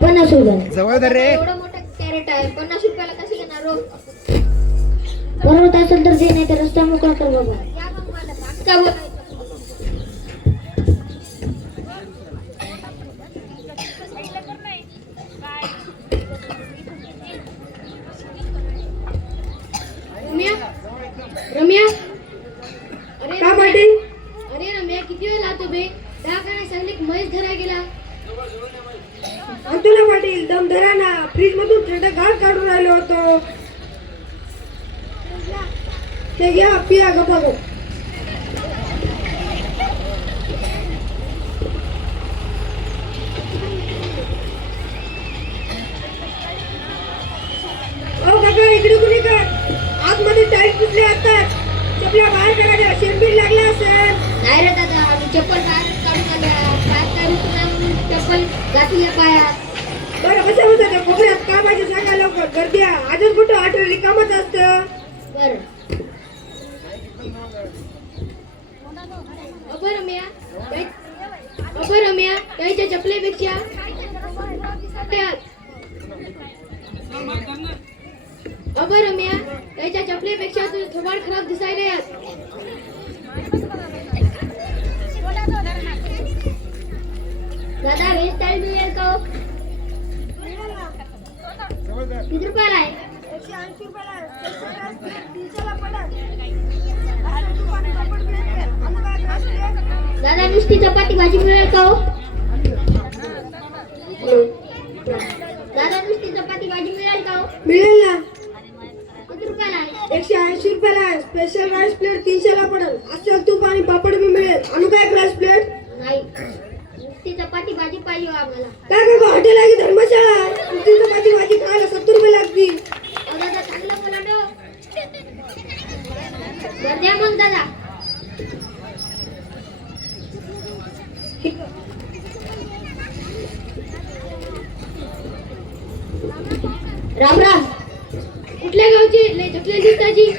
पन्नास रुपये जवळ धर रे. एवढं मोठं कॅरेट आहे. पन्नास रुपयाला कसं घेणार हो परवडत असेल तर दे नाही तर रस्ता मोकळा कर बाबा. या मग मला बाकी काय बोलायचं. रम्या? रम्या? अरे का पाटील? अरे रम्या किती वेळ लावतो बे? दहा काय सांगले महेश घरा गेला. आणतो वाटेल पाटील दम धरा ना फ्रीज मधून थंड घाट काढून राहिलो होतो. ते घ्या पिया गप्पा चप्पल पायात बरं बसा बसा त्या कोपऱ्यात काय पाहिजे सांगा लवकर. गर्दी आहे. आजच कुठं हॉटेल रिकामच असतं? बर. अबे रम्या काय- अबे रम्या त्याच्या चपलेपेक्षा त्या अबे रम्या त्याच्या चपलेपेक्षा तुझं थोबाड खराब दिसायला यात. किती रुपयाला आहे? दादा नुसती चपाती भाजी मिळेल का हो? दादा नुसती चपाती भाजी मिळेल का हो? मिळेल ना. किती रुपयाला आहे? एकशे ऐंशी रुपयाला आहे. स्पेशल राईस प्लेट तीनशेला पडेल. असेल तूप आणि पापड बी मिळेल. आणू काय राईस प्लेट चपाती भाजी पाहिजे हो आम्हाला काय काय हॉटेल आहे की धर्मशाळा आहे. नुसती चपाती भाजी खायला सत्तर रुपये लागतील. अहो दादा चांगलं बोला ना. बरं द्या मग दादा. राम राम. कुठल्या गावची? लय थकलेली दिसताची.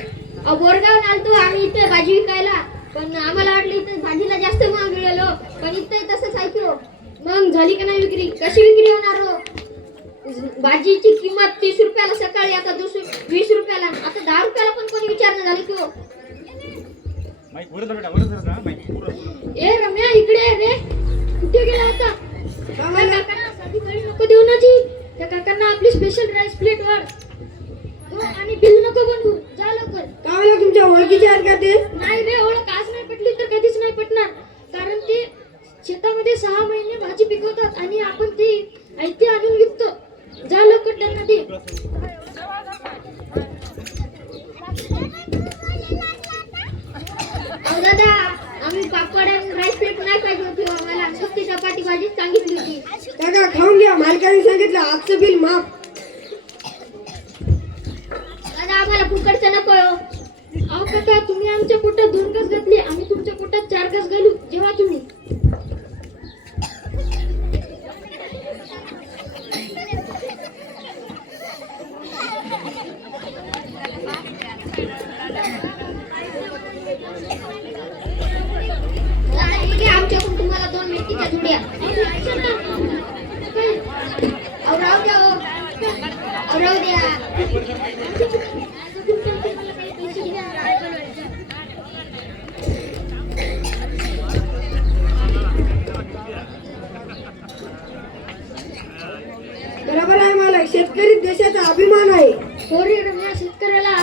अहो बोरगाव आलतो आम्ही इथे भाजी विकायला. पण आम्हाला वाटलं इथे भाजीला जास्त महाग मिळालो. पण मग झाली का नाही विक्री? कशी विक्री होणार हो? भाजीची किंमत तीस रुपयाला सकाळी आता दुसरी वीस रुपयाला. आता दहा रुपयाला पण कोणी विचारणं झाली की हो. ए रम्या इकडे ये रे. कुठे गेला होता नको देऊ ना जी. त्या काकांना आपली स्पेशल राईस प्लेट वर हो आणि बिल नको बनवू. जा लवकर. काय तुमच्या ओळखीचे आहेत का ते? नाही रे ओळख आज नाही पटली तर कधीच नाही पटणार कारण ते शेतामध्ये सहा महिने भाजी पिकवतात आणि आपण ती आयती आणून विकतो जा लवकर त्यांना दे अहो दादा आम्ही पापड आणि राईस प्लेट नाही पाहिजे होती हो. आम्हाला नुसती सांगितली होती. काका खाऊन घ्या. मालकाने सांगितलं आजचं बिल माफ. दादा आम्हाला फुकटचं नको हो. अहो काका तुम्ही आमच्या पोटात दोन गज घातली आम्ही तुमच्या पोटात चार गज घालू. जेव्हा तुम्ही. बरोबर आहे मला शेतकरी देशाचा अभिमान आहे. शेतकऱ्याला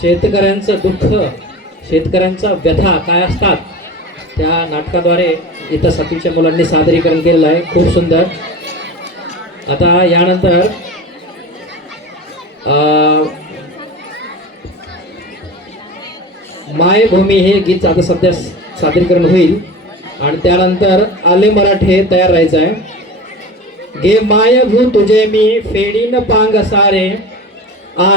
शेतकऱ्यांचं दुःख शेतकऱ्यांचा व्यथा काय असतात त्या नाटकाद्वारे इथं सातवीच्या मुलांनी सादरीकरण केलेलं आहे. खूप सुंदर. आता यानंतर मायभूमी हे गीत आता सध्या सादरीकरण होईल. आणि त्यानंतर आले मराठे तयार राहायचं आहे. गे मायभू तुझे मी फेडीन पांग सारे.